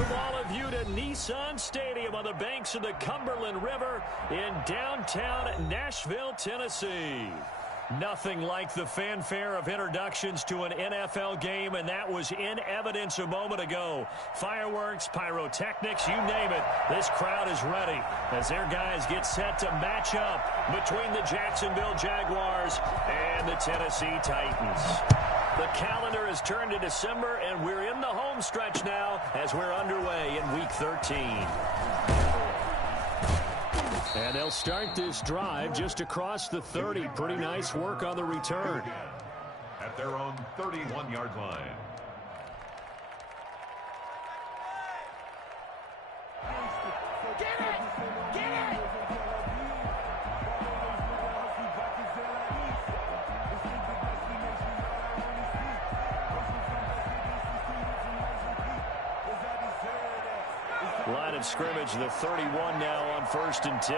welcome all of you to Nissan Stadium on the banks of the Cumberland River in downtown Nashville, Tennessee. Nothing like the fanfare of introductions to an NFL game, and that was in evidence a moment ago. Fireworks, pyrotechnics, you name it. This crowd is ready as their guys get set to match up between the Jacksonville Jaguars and the Tennessee Titans. The calendar has turned to December, and we're in the home stretch now as we're underway in Week 13. And they'll start this drive just across the 30. Pretty nice work on the return. At their own 31-yard line. Get it! Get it! Line of scrimmage, the 31 now on 1st and 10.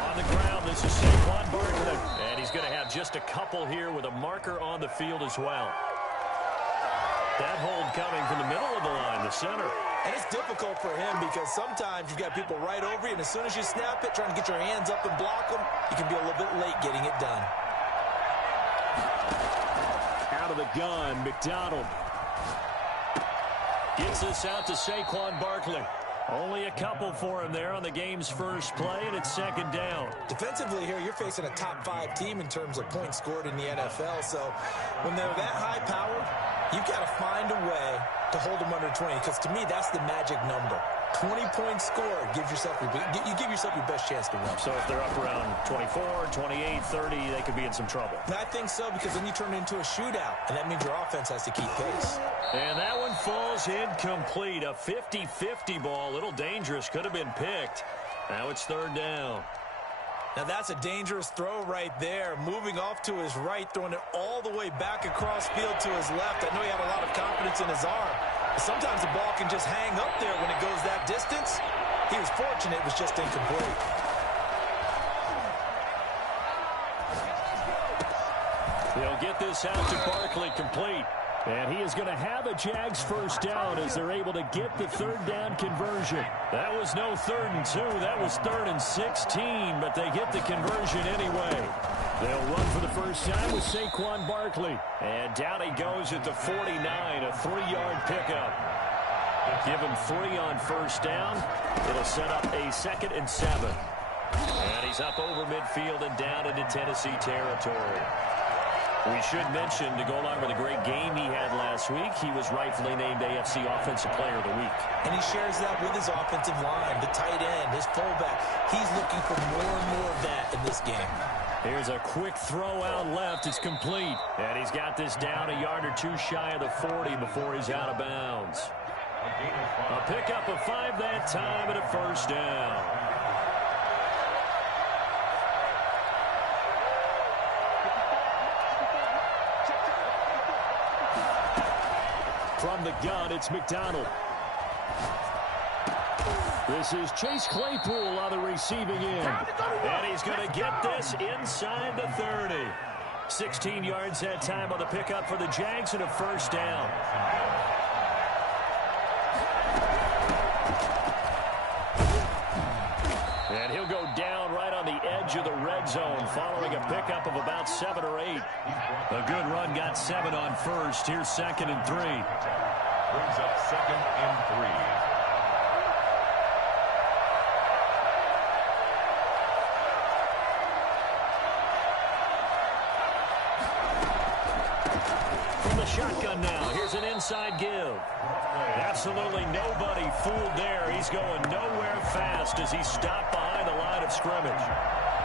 On the ground, this is Saquon Barkley. And he's going to have just a couple here with a marker on the field as well. That hold coming from the middle of the line, the center. And it's difficult for him because sometimes you've got people right over you, and as soon as you snap it, trying to get your hands up and block them, you can be a little bit late getting it done. Out of the gun, McDonald. Gets this out to Saquon Barkley. Only a couple for him there on the game's first play, and it's 2nd down. Defensively here, you're facing a top 5 team in terms of points scored in the NFL. So when they're that high-powered, you've got to find a way to hold them under 20, because to me, that's the magic number. 20 points scored, you give yourself your best chance to win. So if they're up around 24, 28, 30, they could be in some trouble. And I think so, because then you turn it into a shootout, and that means your offense has to keep pace. And that one falls incomplete. A 50-50 ball, a little dangerous, could have been picked. Now it's 3rd down. Now that's a dangerous throw right there. Moving off to his right, throwing it all the way back across field to his left. I know he had a lot of confidence in his arm. But sometimes the ball can just hang up there when it goes that distance. He was fortunate it was just incomplete. They'll get this out to Barkley, complete. And he is going to have a Jags first down as they're able to get the 3rd down conversion. That was no 3rd and 2. That was 3rd and 16, but they get the conversion anyway. They'll run for the first time with Saquon Barkley. And down he goes at the 49, a 3-yard pickup. Give him 3 on first down. It'll set up a 2nd and 7. And he's up over midfield and down into Tennessee territory. We should mention, to go along with a great game he had last week, he was rightfully named AFC Offensive Player of the Week. And he shares that with his offensive line, the tight end, his fullback. He's looking for more and more of that in this game. Here's a quick throw out left. It's complete. And he's got this down a yard or 2 shy of the 40 before he's out of bounds. A pickup of 5 that time and a first down. From the gun, it's McDonald. This is Chase Claypool on the receiving end. And he's going to get this inside the 30. 16 yards that time on the pickup for the Jags and a first down. And he'll go down right on the edge of the red zone following a pickup of about 7 or 8. A good run got 7 on first. Here's 2nd and 3. Brings up 2nd and 3. Shotgun now. Here's an inside give. Absolutely nobody fooled there. He's going nowhere fast as he stopped behind the line of scrimmage.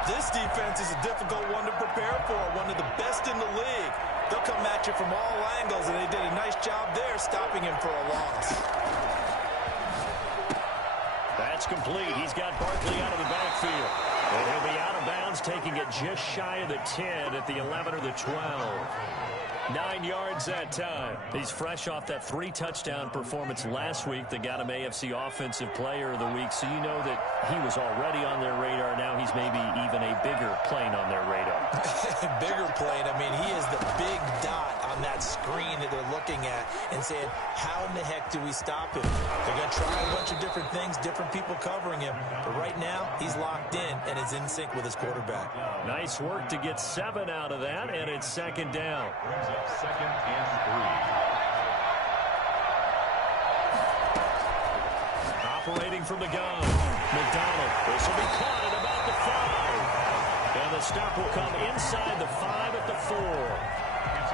This defense is a difficult one to prepare for, one of the best in the league. They'll come at you from all angles, and they did a nice job there stopping him for a loss. That's complete. He's got Barkley out of the backfield. And he'll be out of bounds, taking it just shy of the 10 at the 11 or the 12. 9 yards that time. He's fresh off that 3-touchdown performance last week that got him AFC Offensive Player of the Week, so you know that he was already on their radar. Now he's maybe even a bigger plane on their radar. Bigger plane. I mean, he is the big dot on that screen that they're looking at and saying, how in the heck do we stop him? They're going to try a bunch of different things, different people covering him. But right now, he's locked in and is in sync with his quarterback. Nice work to get 7 out of that, and it's second down. Brings up 2nd and 3. Operating from the gun, McDonald. This will be caught at about the 5. And the stop will come inside the 5 at the 4.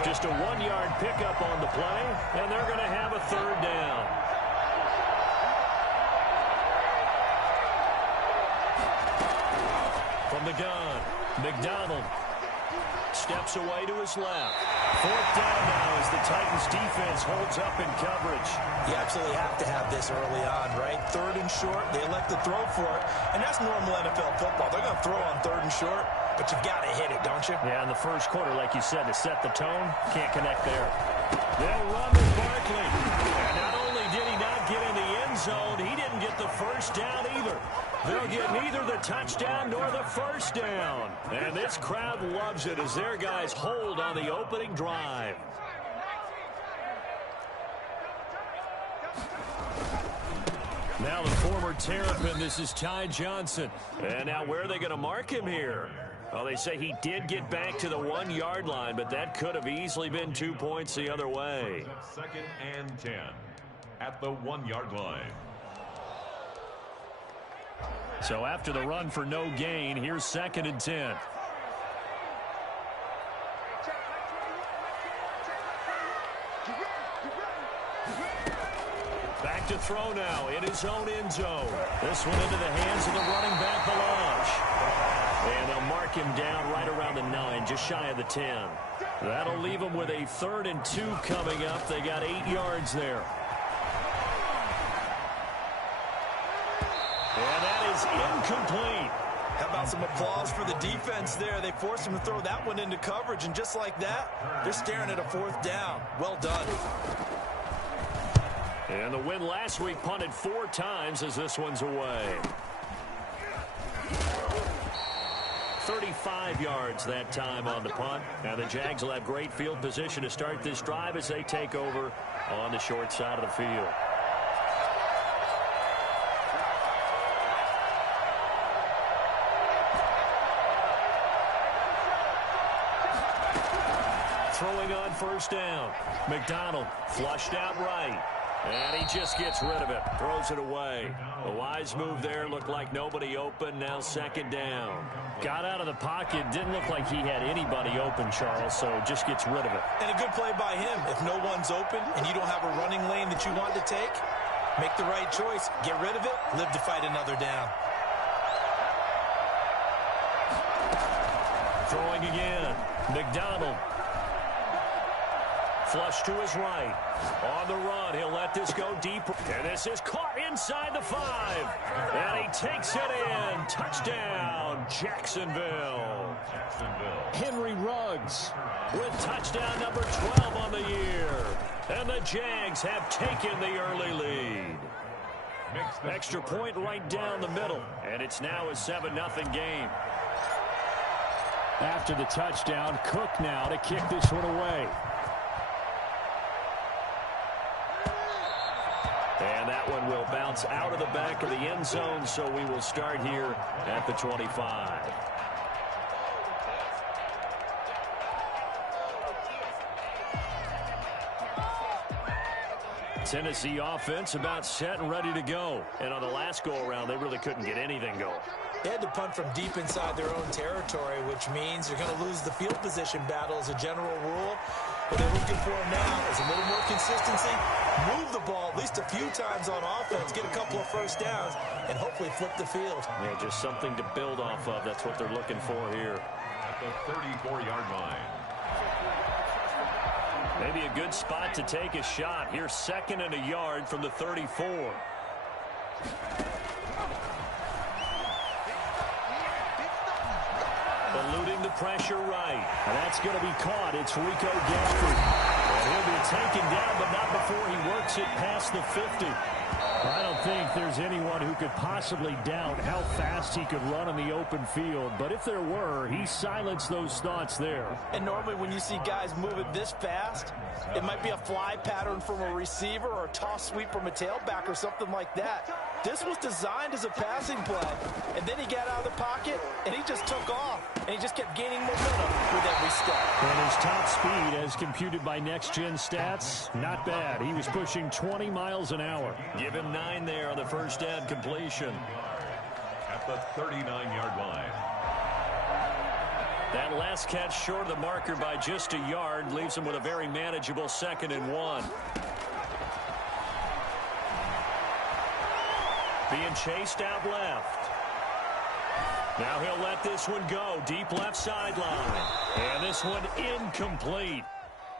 Just a 1-yard pickup on the play, and they're going to have a third down. From the gun, McDonald steps away to his left. 4th down now as the Titans defense holds up in coverage. You absolutely have to have this early on, right? 3rd and short, they elect to throw for it, and that's normal NFL football. They're going to throw on 3rd and short, but you've got to hit it, don't you? Yeah, in the first quarter, like you said, to set the tone, can't connect there. They'll run with Barkley. And not only did he not get in the end zone, he didn't get the first down either. They'll get neither the touchdown nor the first down. And this crowd loves it as their guys hold on the opening drive. Now the former Terrapin, this is Ty Johnson. And now where are they going to mark him here? Well, they say he did get back to the 1-yard line, but that could have easily been 2 points the other way. 2nd and 10 at the 1-yard line. So after the run for no gain, here's 2nd and 10. Back to throw now in his own end zone. This one into the hands of the running back, Ballage. And they'll mark him down right around the 9, just shy of the 10. That'll leave him with a 3rd and 2 coming up. They got 8 yards there. And that is incomplete. How about some applause for the defense there? They forced him to throw that one into coverage, and just like that, they're staring at a 4th down. Well done. And the win last week punted 4 times as this one's away. 35 yards that time on the punt. Now the Jags will have great field position to start this drive as they take over on the short side of the field. Throwing on 1st down. McDonald flushed out right. And he just gets rid of it. Throws it away. A wise move there. Looked like nobody open. Now 2nd down. Got out of the pocket. Didn't look like he had anybody open, Charles, so just gets rid of it. And a good play by him. If no one's open and you don't have a running lane that you want to take, make the right choice. Get rid of it. Live to fight another down. Throwing again. McDonald. Flush to his right. On the run, he'll let this go deep. And this is caught inside the 5. And he takes it in. Touchdown, Jacksonville. Henry Ruggs with touchdown number 12 on the year. And the Jags have taken the early lead. Extra point right down the middle. And it's now a 7-0 game. After the touchdown, Cook now to kick this one away. And that one will bounce out of the back of the end zone, so we will start here at the 25. Tennessee offense about set and ready to go. And on the last go-around, they really couldn't get anything going. They had to punt from deep inside their own territory, which means they're going to lose the field position battle as a general rule. What they're looking for now is a little more consistency, move the ball at least a few times on offense, get a couple of first downs, and hopefully flip the field. Yeah, just something to build off of. That's what they're looking for here. At the 34-yard line. Maybe a good spot to take a shot. Here's 2nd and a yard from the 34. Eluding the pressure right. And that's going to be caught. It's Rico Gafford. And he'll be taken down, but not before he works it past the 50. I don't think there's anyone who could possibly doubt how fast he could run on the open field. But if there were, he silenced those thoughts there. And normally when you see guys moving this fast, it might be a fly pattern from a receiver or a toss sweep from a tailback or something like that. This was designed as a passing play. And then he got out of the pocket, and he just took off. And he just kept gaining momentum with every step. And his top speed, as computed by Next Gen Stats, not bad. He was pushing 20 miles an hour. Give him 9 there on the first down completion. At the 39-yard line. That last catch short of the marker by just a yard leaves him with a very manageable 2nd and 1. Being chased out left. Now he'll let this one go. Deep left sideline. And this one incomplete.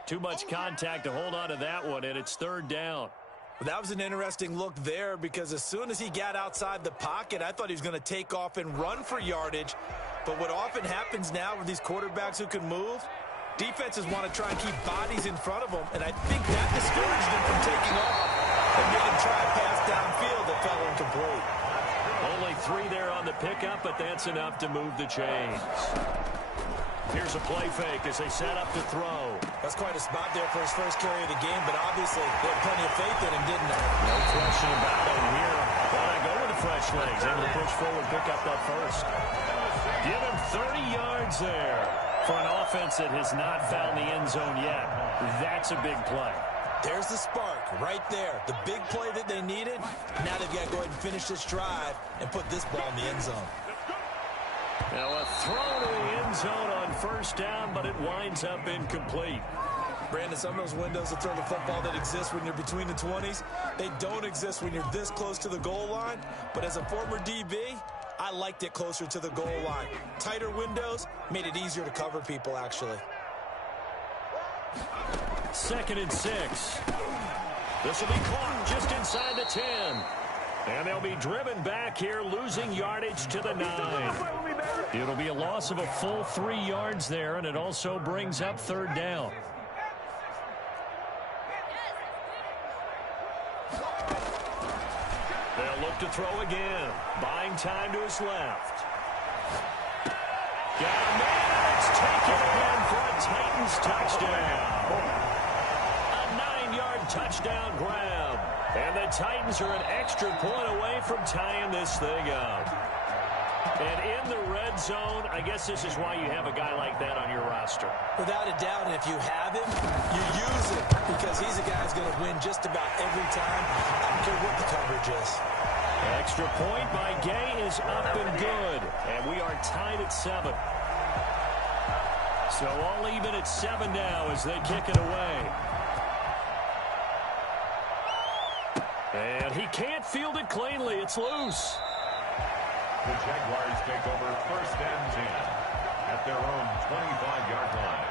Too much contact to hold on to that one, and it's 3rd down. That was an interesting look there because as soon as he got outside the pocket, I thought he was going to take off and run for yardage. But what often happens now with these quarterbacks who can move, defenses want to try and keep bodies in front of them, and I think that discouraged him from taking off and made him try a pass downfield that fell incomplete. Only 3 there on the pickup, but that's enough to move the chains. Here's a play fake as they set up to throw. That's quite a spot there for his first carry of the game, but obviously they had plenty of faith in him, didn't they? No question about it here. Why not go with the fresh legs? Able to push forward, pick up that first. Give him 30 yards there for an offense that has not found the end zone yet. That's a big play. There's the spark right there. The big play that they needed. Now they've got to go ahead and finish this drive and put this ball in the end zone. Now a throw to the end zone on first down, but it winds up incomplete. Brandon, some of those windows to throw the football that exist when you're between the 20s, they don't exist when you're this close to the goal line. But as a former DB, I liked it closer to the goal line. Tighter windows made it easier to cover people, actually. 2nd and 6. This will be caught just inside the 10. And they'll be driven back here, losing yardage to the 9. It'll be a loss of a full 3 yards there, and it also brings up 3rd down. They'll look to throw again. Buying time to his left. Got a man. It's taken in for a Titans touchdown. A 9-yard touchdown grab. And the Titans are an extra point away from tying this thing up. And in the red zone, I guess this is why you have a guy like that on your roster. Without a doubt, and if you have him, you use him because he's a guy who's going to win just about every time. I don't care what the coverage is. Extra point by Gay is up and good. And we are tied at 7. So all even at 7 now as they kick it away. And he can't field it cleanly. It's loose. The Jaguars take over 1st and 10 at their own 25-yard line.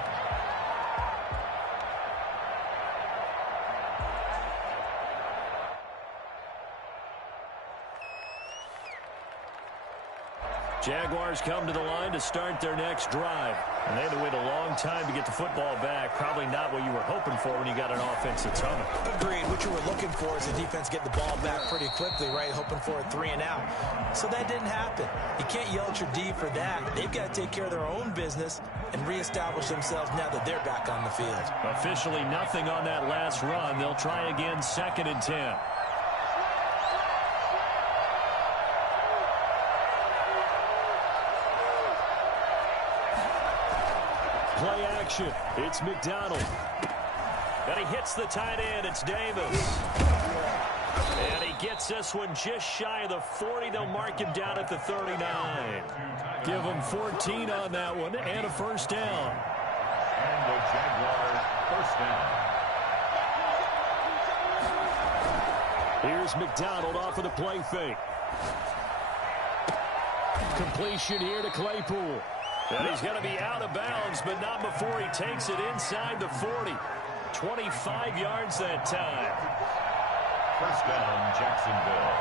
Jaguars come to the line to start their next drive. And they had to wait a long time to get the football back. Probably not what you were hoping for when you got an offense that's humming. Agreed. What you were looking for is the defense get the ball back pretty quickly, right? Hoping for a 3 and out. So that didn't happen. You can't yell at your D for that. They've got to take care of their own business and reestablish themselves now that they're back on the field. Officially nothing on that last run. They'll try again 2nd and 10. Play action. It's McDonald. And he hits the tight end. It's Davis. And he gets this one just shy of the 40. They'll mark him down at the 39. Give him 14 on that one and a first down. And the Jaguars first down. Here's McDonald off of the play fake. Completion here to Claypool. And he's going to be out of bounds, but not before he takes it inside the 40. 25 yards that time. First down, Jacksonville.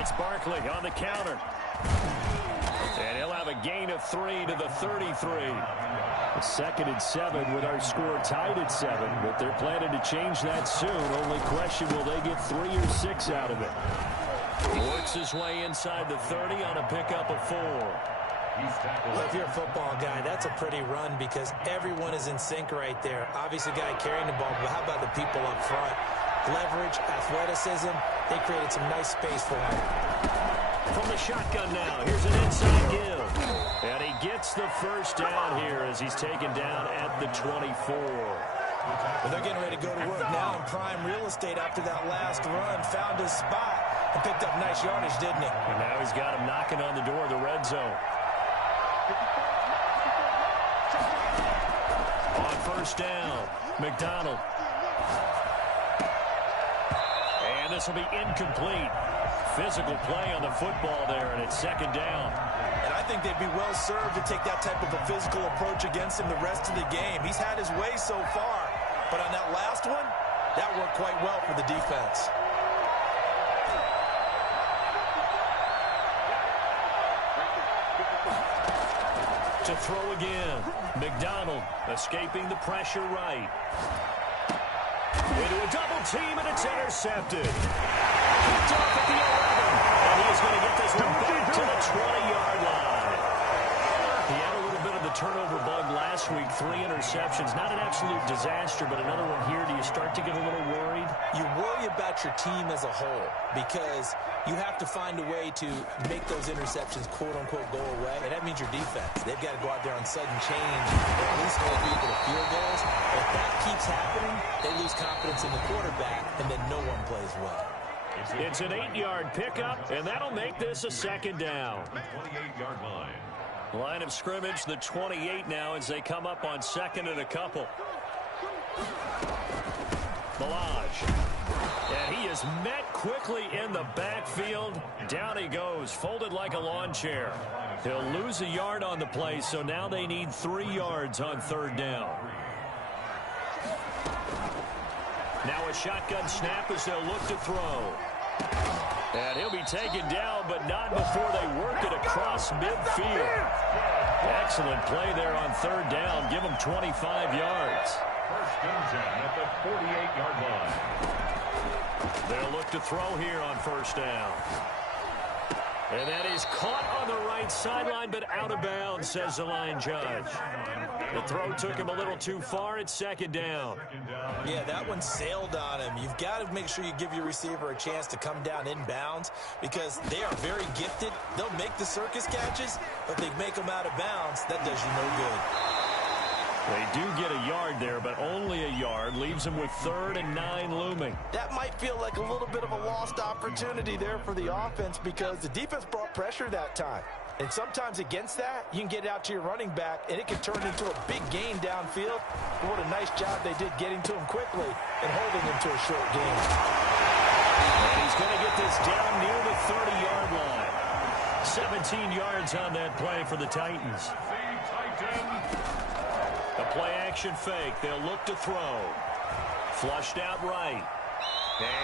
It's Barkley on the counter. And he'll have a gain of 3 to the 33. 2nd and 7 with our score tied at 7, but they're planning to change that soon. Only question, will they get 3 or 6 out of it? Works his way inside the 30 on a pickup of 4. Well, if you're a football guy, that's a pretty run because everyone is in sync right there. Obviously, the guy carrying the ball, but how about the people up front? Leverage, athleticism, they created some nice space for him. From the shotgun now, here's an inside give. And he gets the first down here as he's taken down at the 24. Well, they're getting ready to go to work now in prime real estate after that last run. Found his spot and picked up nice yardage, didn't he? And now he's got him knocking on the door of the red zone. On first down, McDonald. And this will be incomplete. Physical play on the football there, and it's 2nd down. And I think they'd be well served to take that type of a physical approach against him the rest of the game. He's had his way so far, but on that last one, that worked quite well for the defense. To throw again. McDonald escaping the pressure right. Into a double team, and it's intercepted. Picked off at the 11. And he's going to get this one back to the 20-yard line. He had a little bit of the turnover bug last week. 3 interceptions. Not an absolute disaster, but another one here. Do you start to get a little worried? You worry about your team as a whole because you have to find a way to make those interceptions, quote-unquote, go away. And that means your defense. They've got to go out there on sudden change or at least hold people to field goals. If that keeps happening, they lose confidence in the quarterback, and then no one plays well. It's an 8-yard pickup, and that'll make this a 2nd down. 28-yard line. Line of scrimmage, the 28 now as they come up on 2nd and a couple. Balaj. And he is met quickly in the backfield. Down he goes, folded like a lawn chair. He'll lose a yard on the play, so now they need 3 yards on 3rd down. Now a shotgun snap as they'll look to throw. And he'll be taken down, but not before they work it across midfield. Excellent play there on 3rd down. Give them 25 yards. 1st and 10 at the 48-yard line. They'll look to throw here on 1st down. And that is caught on the right sideline, but out of bounds, says the line judge. The throw took him a little too far. It's 2nd down. Yeah, that one sailed on him. You've got to make sure you give your receiver a chance to come down inbounds because they are very gifted. They'll make the circus catches, but they make them out of bounds. That does you no good. They do get a yard there, but only a yard. Leaves them with 3rd and 9 looming. That might feel like a little bit of a lost opportunity there for the offense because the defense brought pressure that time. And sometimes against that, you can get it out to your running back, and it can turn into a big gain downfield. But what a nice job they did getting to him quickly and holding him to a short gain. And he's going to get this down near the 30-yard line. 17 yards on that play for the Titans. A play-action fake. They'll look to throw. Flushed out right.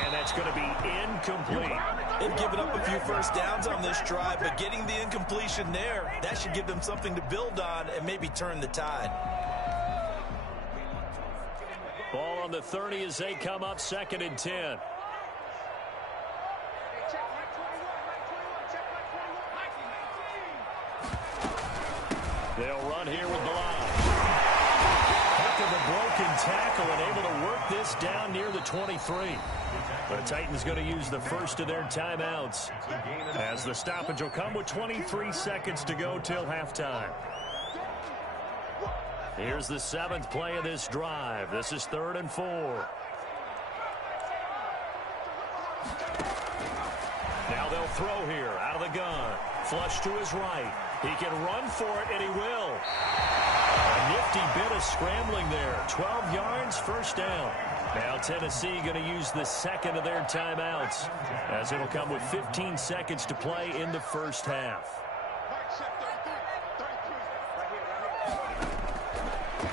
And that's going to be incomplete. They've given up a few first downs on this drive, but getting the incompletion there, that should give them something to build on and maybe turn the tide. Ball on the 30 as they come up 2nd and 10. They'll run here with Balaj. Heck of a broken tackle and able to work this down near the 23. The Titans going to use the first of their timeouts as the stoppage will come with 23 seconds to go till halftime. Here's the 7th play of this drive. This is 3rd and 4. Now they'll throw here out of the gun. Flush to his right. He can run for it, and he will. A nifty bit of scrambling there. 12 yards, 1st down. Now Tennessee going to use the 2nd of their timeouts as it'll come with 15 seconds to play in the 1st half.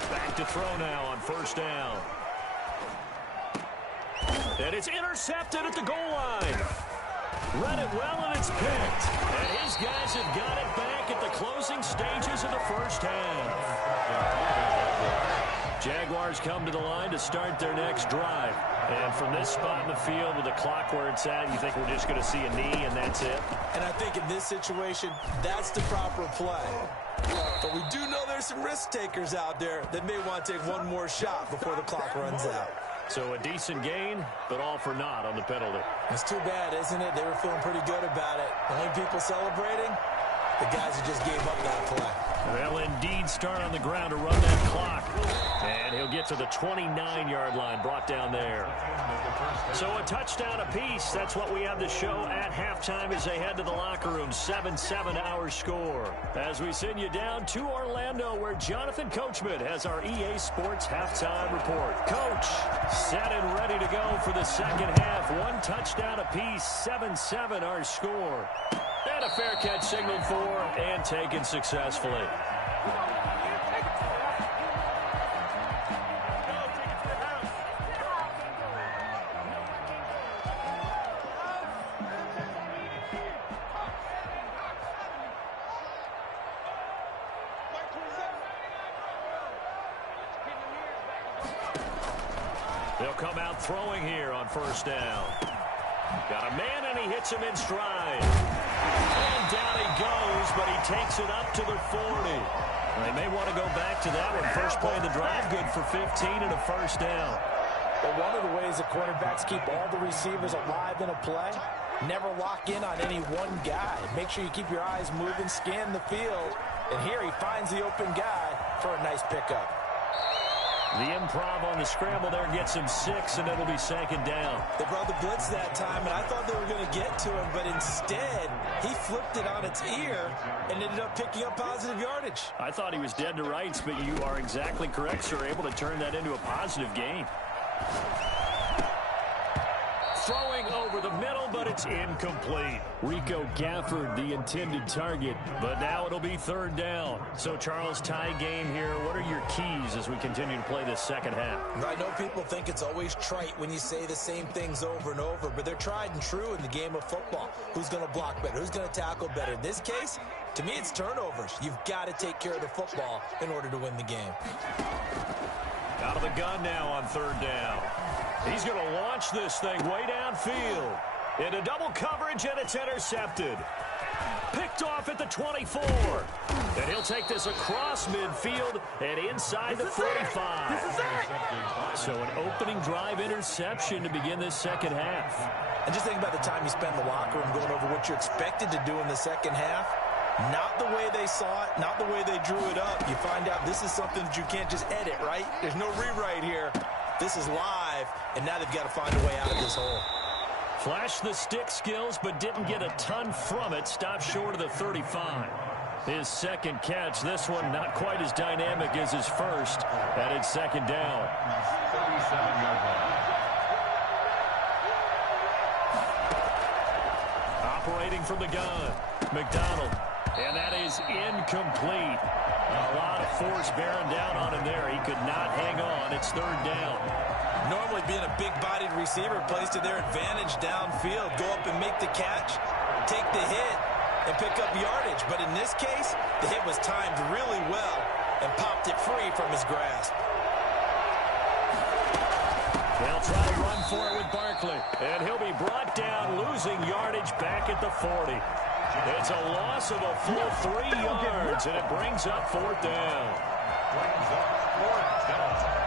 Back to throw now on 1st down. And it's intercepted at the goal line. Read it well, and it's picked. And his guys have got it back back at the closing stages of the first half. Jaguars come to the line to start their next drive. And from this spot in the field with the clock where it's at, you think we're just going to see a knee and that's it? And I think in this situation, that's the proper play. But we do know there's some risk takers out there that may want to take one more shot before the clock runs out. So a decent gain, but all for naught on the penalty. It's too bad, isn't it? They were feeling pretty good about it. The only people celebrating, the guys who just gave up that play. They'll indeed start on the ground to run that clock. And he'll get to the 29-yard line, brought down there. So a touchdown apiece. That's what we have to show at halftime as they head to the locker room. 7-7 our score. As we send you down to Orlando, where Jonathan Coachman has our EA Sports halftime report. Coach, set and ready to go for the second half. One touchdown apiece. 7-7 our score. And a fair catch signaled for and taken successfully. They'll come out throwing here on first down. Got a man, and he hits him in stride. And down he goes, but he takes it up to the 40. They may want to go back to that one. First play of the drive, good for 15 and a first down. But one of the ways that quarterbacks keep all the receivers alive in a play, never lock in on any one guy. Make sure you keep your eyes moving, scan the field. And here he finds the open guy for a nice pickup. The improv on the scramble there gets him 6, and it'll be second down. They brought the blitz that time, and I thought they were going to get to him, but instead, he flipped it on its ear and ended up picking up positive yardage. I thought he was dead to rights, but you are exactly correct, sir. Able to turn that into a positive gain. Throwing over the middle, but it's incomplete. Rico Gafford, the intended target, but now it'll be third down. So, Charles, tie game here. What are your keys as we continue to play this second half? I know people think it's always trite when you say the same things over and over, but they're tried and true in the game of football. Who's going to block better? Who's going to tackle better? In this case, to me, it's turnovers. You've got to take care of the football in order to win the game. Out of the gun now on third down. He's going to launch this thing way downfield. Into double coverage, and it's intercepted. Picked off at the 24. And he'll take this across midfield and inside the 45. So an opening drive interception to begin this second half. And just think about the time you spend in the locker room going over what you're expected to do in the second half. Not the way they saw it, not the way they drew it up. You find out this is something that you can't just edit, right? There's no rewrite here. This is live, and now they've got to find a way out of this hole. Flashed the stick skills, but didn't get a ton from it. Stopped short of the 35. His second catch, this one not quite as dynamic as his first. And it's second down. 37-yard line. Operating from the gun, McDonald. And that is incomplete. A lot of force bearing down on him there. He could not hang on. It's third down. Normally being a big-bodied receiver plays to their advantage downfield. Go up and make the catch, take the hit, and pick up yardage. But in this case, the hit was timed really well and popped it free from his grasp. They'll try to run for it with Barkley. And he'll be brought down, losing yardage back at the 40. It's a loss of a full 3 yards, and it brings up fourth down. Brings up fourth down.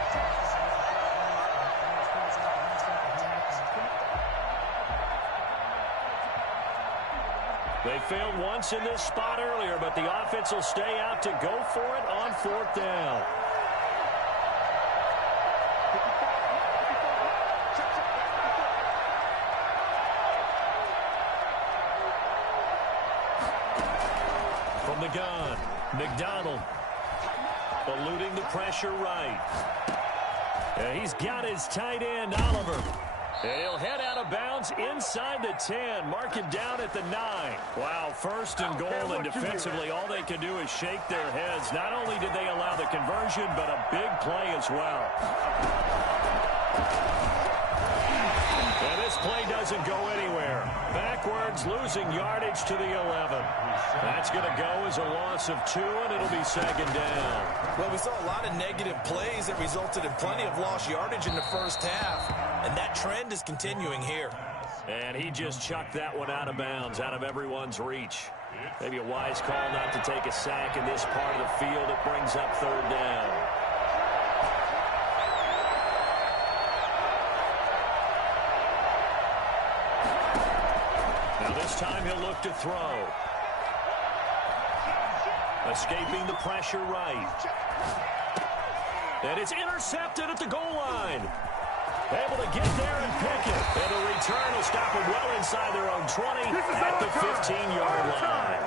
They failed once in this spot earlier, but the offense will stay out to go for it on fourth down. From the gun, McDonald eluding the pressure right. And he's got his tight end, Oliver. And he'll head out of bounds inside the 10. Mark him down at the 9. Wow, first and goal, and defensively all they can do is shake their heads. Not only did they allow the conversion, but a big play as well. And this play doesn't go anywhere. Backwards, losing yardage to the 11. That's going to go as a loss of 2, and it'll be second down. Well, we saw a lot of negative plays that resulted in plenty of lost yardage in the first half, and that trend is continuing here. And he just chucked that one out of bounds, out of everyone's reach. Maybe a wise call not to take a sack in this part of the field. It brings up third down. Now this time he'll look to throw. Escaping the pressure right. And it's intercepted at the goal line. Able to get there and pick it. And the return will stop them well inside their own 20 at the 15-yard line.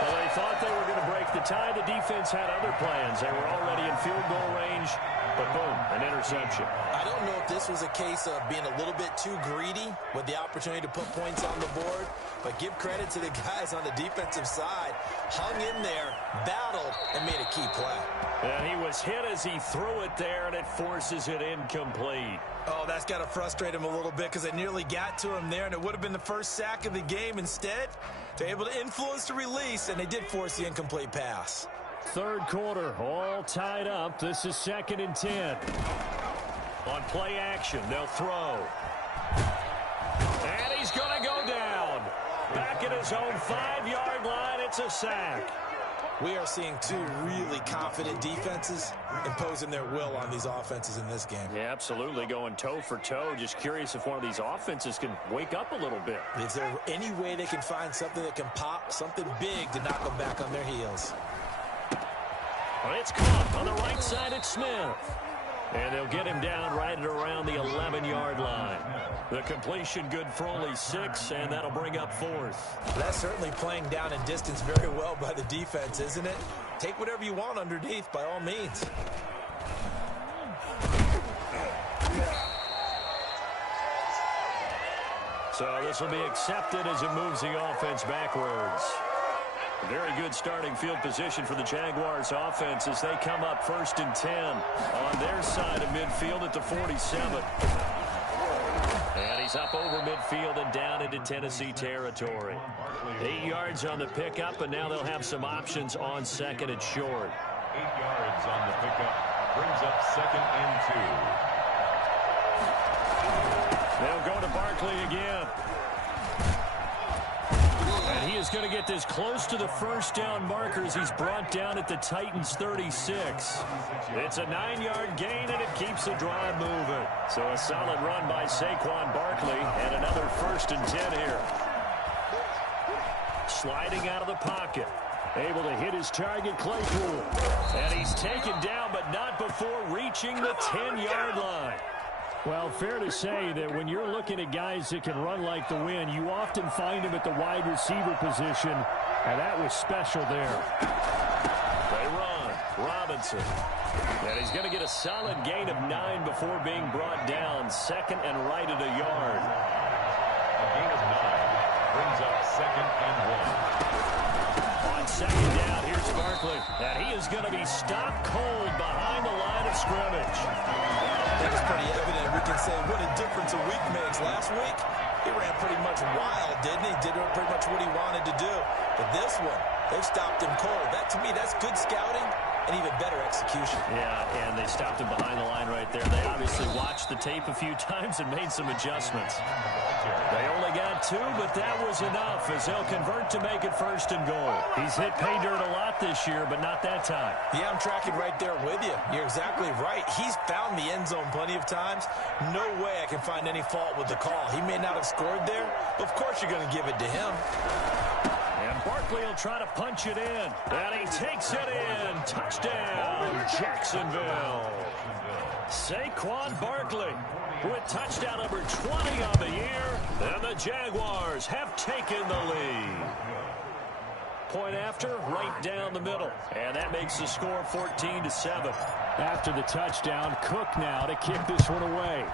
Well, they thought they were going to break the tie. The defense had other plans. They were already in field goal range, but boom, an interception. I don't know if this was a case of being a little bit too greedy with the opportunity to put points on the board, but give credit to the guys on the defensive side. Hung in there, battled, and made a key play. And he was hit as he threw it there, and it forces it incomplete. Oh, that's got to frustrate him a little bit because it nearly got to him there, and it would have been the first sack of the game. Instead, they're able to influence the release, and they did force the incomplete pass. Third quarter, all tied up. This is 2nd and 10. On play action, they'll throw. And he's going to go down. Back at his own 5-yard line, it's a sack. We are seeing two really confident defenses imposing their will on these offenses in this game. Yeah, absolutely, going toe for toe. Just curious if one of these offenses can wake up a little bit. Is there any way they can find something that can pop, something big to knock them back on their heels? Well, it's caught on the right side. It's Smith. And they'll get him down right at around the 11-yard line. The completion good for only 6, and that'll bring up 4th. That's certainly playing down in distance very well by the defense, isn't it? Take whatever you want underneath, by all means. So this will be accepted as it moves the offense backwards. Very good starting field position for the Jaguars offense as they come up 1st and 10 on their side of midfield at the 47. And he's up over midfield and down into Tennessee territory. 8 yards on the pickup, and now they'll have some options on 2nd and short. 8 yards on the pickup brings up 2nd and 2. They'll go to Barkley again. And he is going to get this close to the first down marker as he's brought down at the Titans 36. It's a 9-yard gain, and it keeps the drive moving. So a solid run by Saquon Barkley, and another 1st and 10 here. Sliding out of the pocket. Able to hit his target, Claypool. And he's taken down, but not before reaching the 10-yard line. Well, fair to say that when you're looking at guys that can run like the wind, you often find them at the wide receiver position, and that was special there. They run. Robinson. And he's going to get a solid gain of 9 before being brought down. 2nd and right at a yard. A gain of 9 brings up 2nd and 1. On 2nd down, here's Barkley. And he is going to be stopped cold behind the line of scrimmage. That was pretty evident. We can say what a difference a week makes. Last week, he ran pretty much wild, didn't he? Did pretty much what he wanted to do. But this one, they stopped him cold. That, to me, that's good scouting and even better execution. Yeah, and they stopped him behind the line right there. They obviously watched the tape a few times and made some adjustments. They only got 2, but that was enough as they'll convert to make it 1st and goal. He's hit pay dirt a lot this year, but not that time. Yeah, I'm tracking right there with you. You're exactly right. He's found the end zone plenty of times. No way I can find any fault with the call. He may not have scored there, but of course you're going to give it to him. And Barkley will try to punch it in. And he takes it in. Touchdown, Jacksonville. Saquon Barkley with touchdown number 20 on the year. And the Jaguars have taken the lead. Point after, right down the middle. And that makes the score 14-7. After the touchdown, Cook now to kick this one away.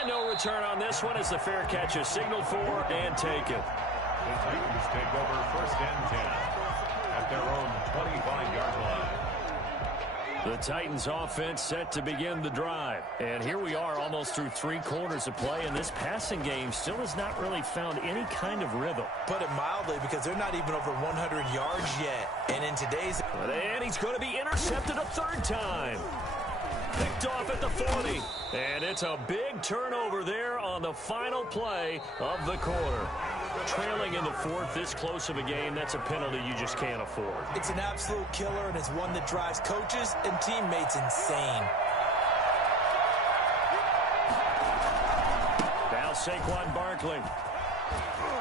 And no return on this one as the fair catch is signaled for and taken. The Titans take over 1st and 10 at their own 25-yard line. The Titans offense set to begin the drive. And here we are almost through 3 quarters of play, and this passing game still has not really found any kind of rhythm. Put it mildly, because they're not even over 100 yards yet. And in today's... And he's going to be intercepted a 3rd time. Picked off at the 40. And it's a big turnover there on the final play of the quarter. Trailing in the 4th, this close of a game, that's a penalty you just can't afford. It's an absolute killer, and it's one that drives coaches and teammates insane. Now Saquon Barkley.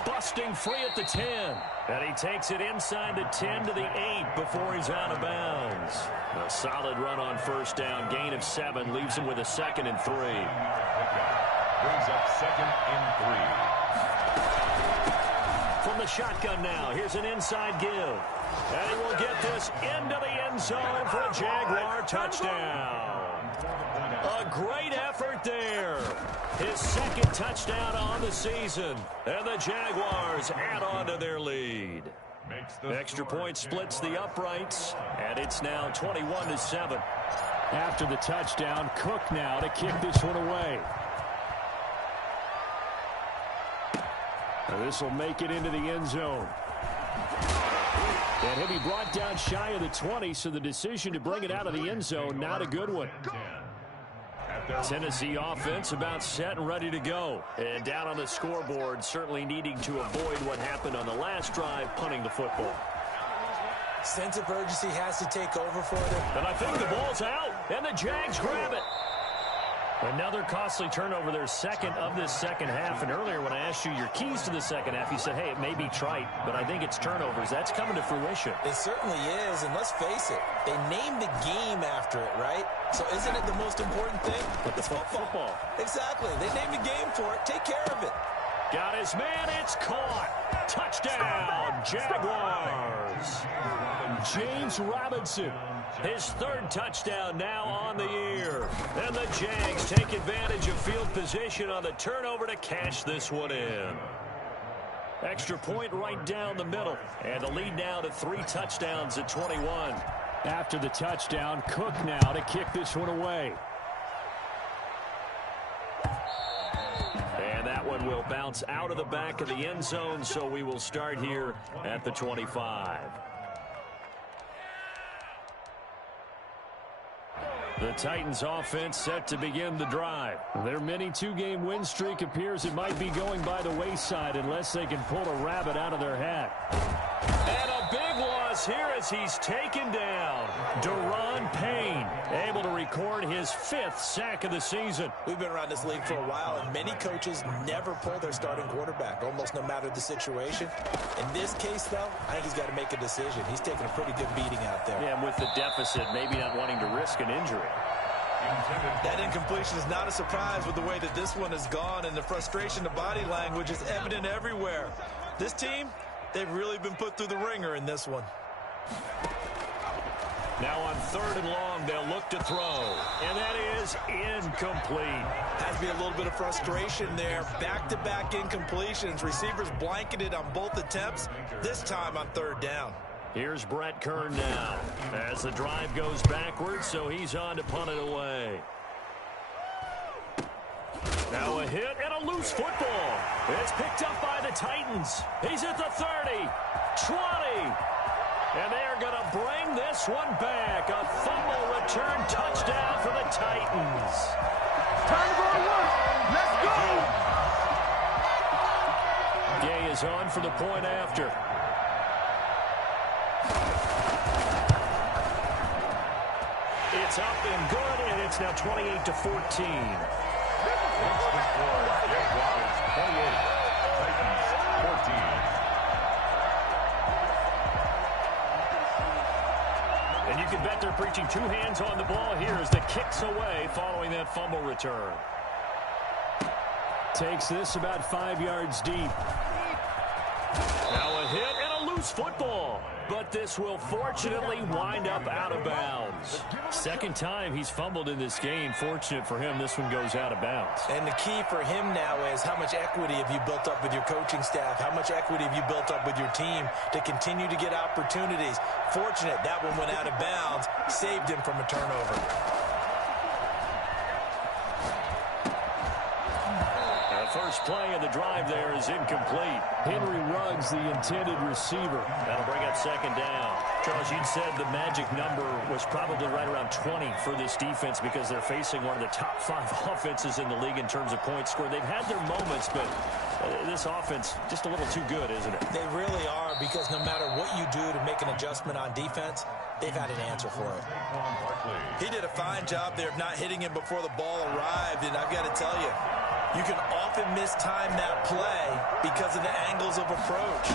Busting free at the 10. And he takes it inside the 10 to the 8 before he's out of bounds. A solid run on 1st down. Gain of 7 leaves him with a 2nd and 3. Brings up 2nd and 3. From the shotgun now, here's an inside give. And he will get this into the end zone for a Jaguar touchdown. A great effort there. His 2nd touchdown on the season. And the Jaguars add on to their lead. Extra point splits the uprights, and it's now 21-7. After the touchdown, Cook now to kick this one away. This will make it into the end zone. And he'll be brought down shy of the 20, so the decision to bring it out of the end zone, not a good one. Tennessee offense about set and ready to go. And down on the scoreboard, certainly needing to avoid what happened on the last drive, punting the football. Sense of urgency has to take over for them. And I think the ball's out, and the Jags grab it. Another costly turnover, their 2nd of this 2nd half. And earlier when I asked you your keys to the 2nd half, you said, hey, it may be trite, but I think it's turnovers. That's coming to fruition. It certainly is, and let's face it, they named the game after it, right? So isn't it the most important thing? It's football. Exactly. They named the game for it. Take care of it. Got his man. It's caught. Touchdown, Jaguars. James Robinson. His 3rd touchdown now on the year. And the Jags take advantage of field position on the turnover to cash this one in. Extra point right down the middle. And the lead now to 3 touchdowns at 21. After the touchdown, Cook now to kick this one away. And that one will bounce out of the back of the end zone, so we will start here at the 25. The Titans offense set to begin the drive. Their mini 2-game win streak appears it might be going by the wayside unless they can pull a rabbit out of their hat. And a big loss here as he's taken down. Daron Payne able to record his 5th sack of the season. We've been around this league for a while, and many coaches never pull their starting quarterback, almost no matter the situation. In this case, though, I think he's got to make a decision. He's taking a pretty good beating out there. Yeah, and with the deficit, maybe not wanting to risk an injury. That incompletion is not a surprise with the way that this one has gone, and the frustration, the body language is evident everywhere. This team, they've really been put through the ringer in this one. Now on 3rd and long, they'll look to throw. And that is incomplete. Has to be a little bit of frustration there. Back-to-back incompletions. Receivers blanketed on both attempts, this time on 3rd down. Here's Brett Kern now as the drive goes backwards, so he's on to punt it away. Now a hit and a loose football. It's picked up by the Titans. He's at the 30, 20. And they're going to bring this one back. A fumble return touchdown for the Titans. Time to work. Let's go. Gay is on for the point after. It's up and good, and it's now 28-14. What's the score? Jaguars 28, Titans 14. And you can bet they're preaching 2 hands on the ball here as the kick's away following that fumble return. Takes this about 5 yards deep. Now a hit and a loose football, but this will fortunately wind up out of bounds. Second time he's fumbled in this game. Fortunate for him, this one goes out of bounds. And the key for him now is how much equity have you built up with your coaching staff? How much equity have you built up with your team to continue to get opportunities? Fortunate that one went out of bounds, saved him from a turnover. First play of the drive there is incomplete. Henry Ruggs, the intended receiver. That'll bring up second down. Charles, you'd said the magic number was probably right around 20 for this defense because they're facing one of the top 5 offenses in the league in terms of points scored. They've had their moments, but this offense just a little too good, isn't it? They really are, because no matter what you do to make an adjustment on defense, they've had an answer for it. He did a fine job there of not hitting him before the ball arrived, and I've got to tell you, you can often mistime that play because of the angles of approach.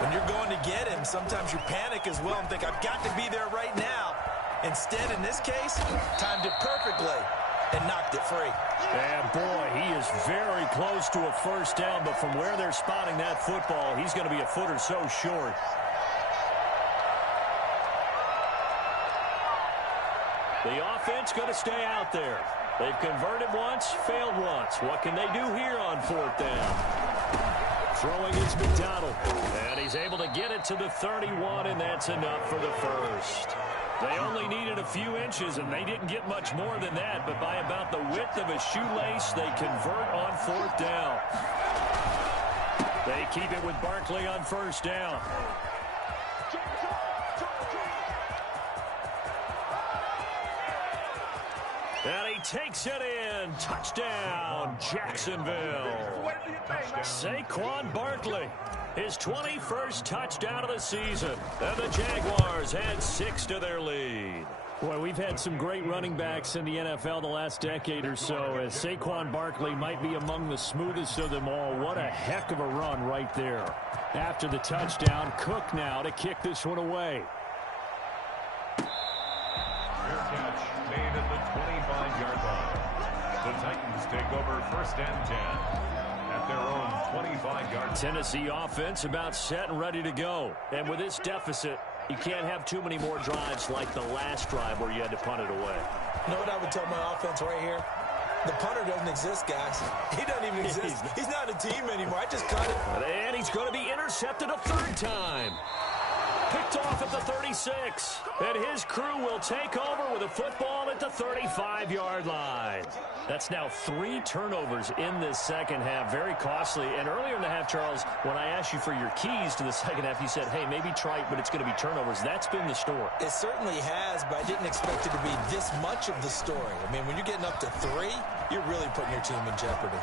When you're going to get him, sometimes you panic as well and think, I've got to be there right now. Instead, in this case, timed it perfectly and knocked it free. And boy, he is very close to a first down, but from where they're spotting that football, he's going to be a foot or so short. The offense going to stay out there. They've converted once, failed once. What can they do here on fourth down? Throwing is McDonald. And he's able to get it to the 31, and that's enough for the first. They only needed a few inches, and they didn't get much more than that. But by about the width of a shoelace, they convert on fourth down. They keep it with Barkley on first down. And he takes it in. Touchdown, Jacksonville. Saquon Barkley, his 21st touchdown of the season. And the Jaguars add 6 to their lead. Boy, we've had some great running backs in the NFL the last decade or so, as Saquon Barkley might be among the smoothest of them all. What a heck of a run right there. After the touchdown, Cook now to kick this one away. Catch made at the 25-yard line. The Titans take over first and 10 at their own 25-yard line. Tennessee offense about set and ready to go. And with this deficit, you can't have too many more drives like the last drive where you had to punt it away. You know what I would tell my offense right here? The punter doesn't exist, guys. He doesn't even exist. He's not a team anymore. I just cut it. And he's going to be intercepted a third time. Picked off at the 36. And his crew will take over with a football at the 35-yard line. That's now 3 turnovers in this second half. Very costly. And earlier in the half, Charles, when I asked you for your keys to the second half, you said, hey, maybe try it, but it's going to be turnovers. That's been the story. It certainly has, but I didn't expect it to be this much of the story. I mean, when you're getting up to 3, you're really putting your team in jeopardy.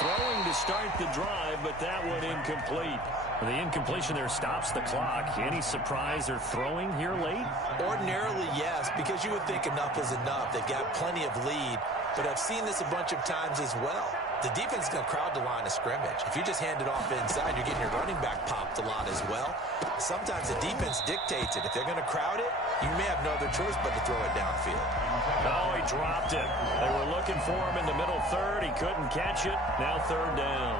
Throwing to start the drive, but that one incomplete. The incompletion there stops the clock. Any surprise they're throwing here late? Ordinarily, yes, because you would think enough is enough. They've got plenty of lead, but I've seen this a bunch of times as well. The defense is going to crowd the line of scrimmage. If you just hand it off inside, you're getting your running back popped a lot as well. Sometimes the defense dictates it. If they're going to crowd it, you may have no other choice but to throw it downfield. Oh, he dropped it. They were looking for him in the middle third. He couldn't catch it. Now third down.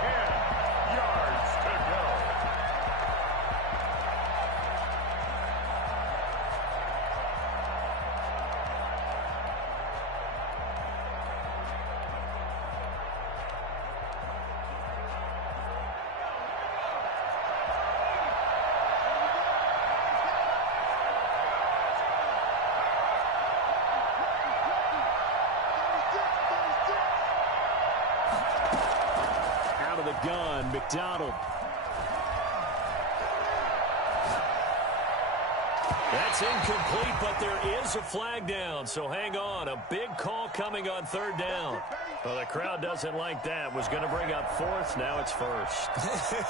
And 10 yards to go. The gun, McDonald. That's incomplete, but there is a flag down, so hang on. A big call coming on third down. Well, the crowd doesn't like that. Was going to bring up fourth, now it's first.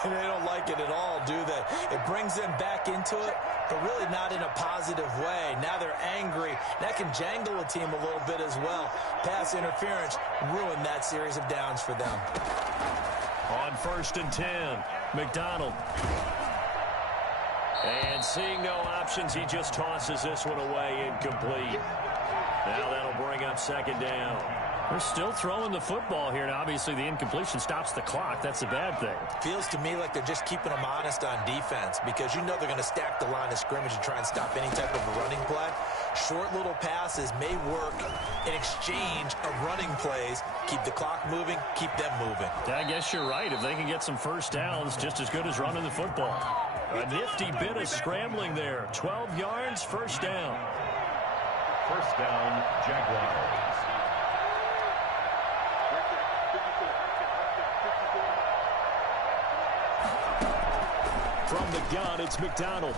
They don't like it at all, do they? It brings them back into it, but really not in a positive way. Now they're angry. That can jangle a team a little bit as well. Pass interference ruined that series of downs for them. On first and 10, McDonald. And seeing no options, he just tosses this one away incomplete. Now that'll bring up second down. They're still throwing the football here. Now, obviously, the incompletion stops the clock. That's a bad thing. Feels to me like they're just keeping them honest on defense because you know they're going to stack the line of scrimmage and try and stop any type of a running play. Short little passes may work in exchange of running plays. Keep the clock moving, keep them moving. I guess you're right. If they can get some first downs, just as good as running the football. A nifty bit of scrambling there. 12 yards, first down. First down, Jaguars. From the gun, it's McDonald.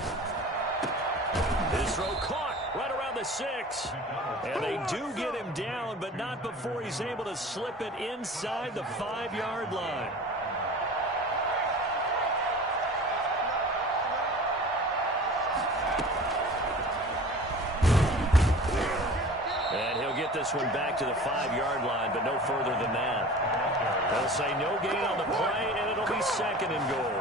His throw caught right around the 6. And they do get him down, but not before he's able to slip it inside the 5-yard line. And he'll get this one back to the 5-yard line, but no further than that. They'll say no gain on the play, and it'll be second and goal.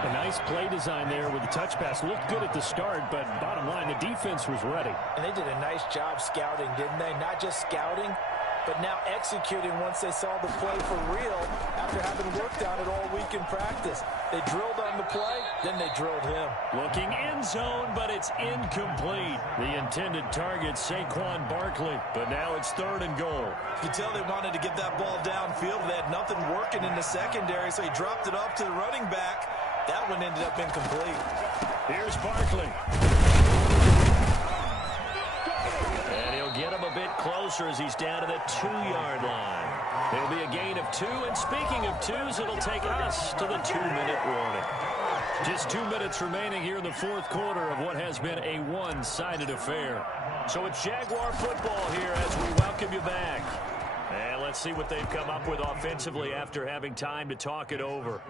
A nice play design there with the touch pass. Looked good at the start, but bottom line, the defense was ready. And they did a nice job scouting, didn't they? Not just scouting, but now executing once they saw the play for real after having worked on it all week in practice. They drilled on the play, then they drilled him. Looking end zone, but it's incomplete. The intended target, Saquon Barkley, but now it's third and goal. You can tell they wanted to get that ball downfield. They had nothing working in the secondary, so he dropped it off to the running back. That one ended up incomplete. Here's Barkley. And he'll get him a bit closer as he's down to the 2-yard line. It'll be a gain of 2, and speaking of 2s, it'll take us to the 2-minute warning. Just 2 minutes remaining here in the fourth quarter of what has been a one-sided affair. So it's Jaguar football here as we welcome you back. And let's see what they've come up with offensively after having time to talk it over.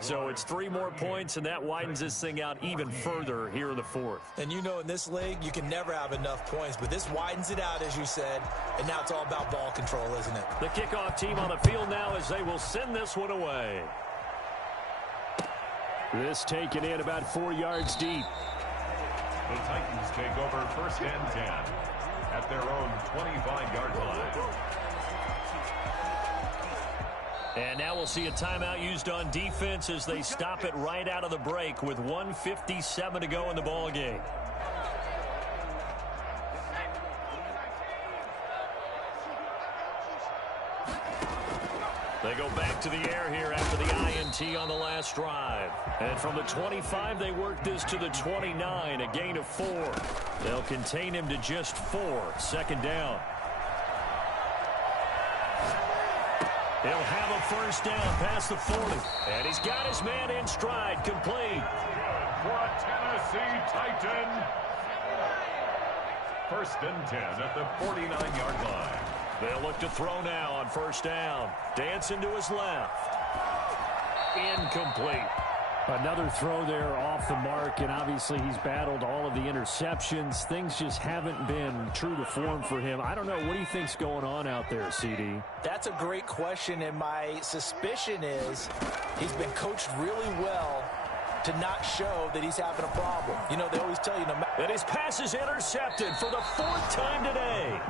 So it's 3 more points, and that widens this thing out even further here in the fourth. And you know in this league, you can never have enough points, but this widens it out, as you said, and now it's all about ball control, isn't it? The kickoff team on the field now as they will send this one away. This taken in about 4 yards deep. The Titans take over first and 10 at their own 25-yard line. And now we'll see a timeout used on defense as they stop it right out of the break with 1:57 to go in the ball game. They go back to the air here after the INT on the last drive. And from the 25, they work this to the 29, a gain of 4. They'll contain him to just 4, second down. He'll have a first down past the 40. And he's got his man in stride, complete. For a Tennessee Titan. First and 10 at the 49-yard line. They'll look to throw now on first down. Dancing to his left. Incomplete. Another throw there off the mark, and obviously he's battled all of the interceptions. Things just haven't been true to form for him. I don't know. What do you think's going on out there, CD? That's a great question, and my suspicion is he's been coached really well to not show that he's having a problem. You know, they always tell you no matter. And his pass is intercepted for the 4th time today.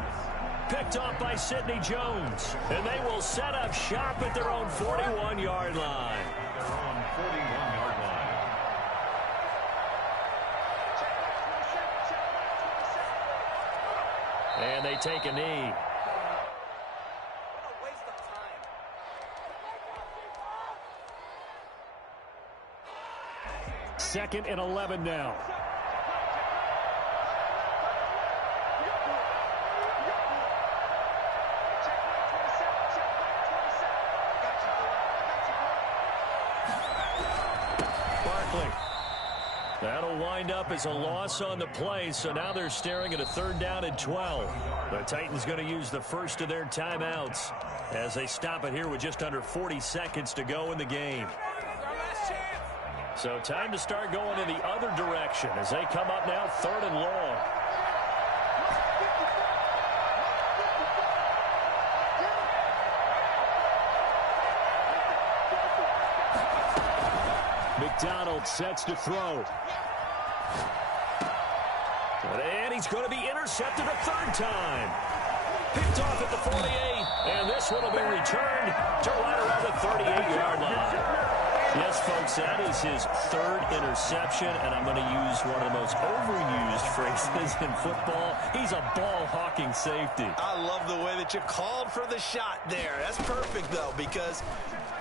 Picked off by Sidney Jones. And they will set up shop at their own 41-yard line. Their own 41-yard line. And they take a knee. Second and 11 now. That'll wind up as a loss on the play, so now they're staring at a 3rd down and 12. The Titans going to use the first of their timeouts as they stop it here with just under 40 seconds to go in the game. So time to start going in the other direction as they come up now 3rd and long. McDonald sets to throw. And he's going to be intercepted a 3rd time. Picked off at the 48, and this one will be returned to right around the 38-yard line. Yes, folks, that is his third interception, and I'm going to use one of the most overused phrases in football. He's a ball-hawking safety. I love the way that you called for the shot there. That's perfect, though, because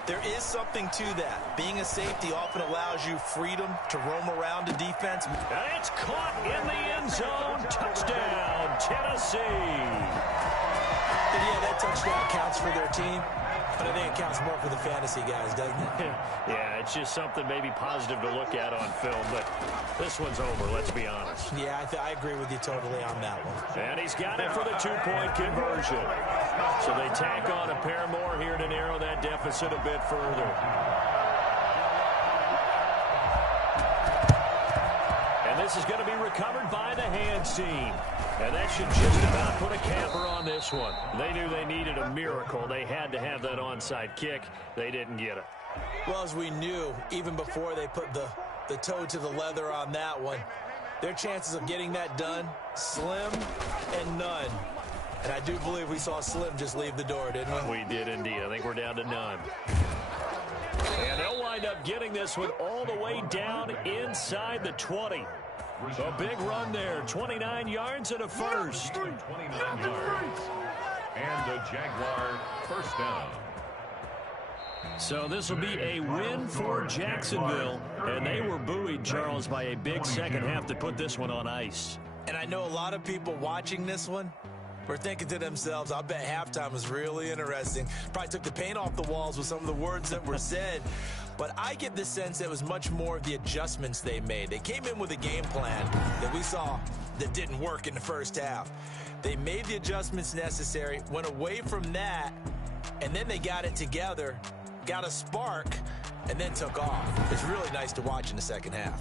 there is something to that. Being a safety often allows you freedom to roam around the defense. And it's caught in the end zone. Touchdown, Tennessee. And yeah, that touchdown counts for their team, but I think it counts more for the fantasy guys, doesn't it? Yeah, it's just something maybe positive to look at on film, but this one's over, let's be honest. Yeah, I agree with you totally on that one. And he's got it for the two-point conversion. So they tack on a pair more here to narrow that deficit a bit further. And this is going to be recovered by the hands team. And that should just about put a capper on this one. They knew they needed a miracle. They had to have that onside kick. They didn't get it. Well, as we knew, even before they put the toe to the leather on that one, their chances of getting that done, slim and none. And I do believe we saw Slim just leave the door, didn't we? We did indeed. I think we're down to none. And they'll wind up getting this one all the way down inside the 20. A big run there, 29 yards and a first. 29 yards. And the Jaguar first down. So this will be a win for Jacksonville. And they were buoyed, Charles, by a big second half to put this one on ice. And I know a lot of people watching this one were thinking to themselves, I bet halftime was really interesting. Probably took the paint off the walls with some of the words that were said. But I get the sense it was much more of the adjustments they made. They came in with a game plan that we saw that didn't work in the first half. They made the adjustments necessary, went away from that, and then they got it together, got a spark, and then took off. It's really nice to watch in the second half.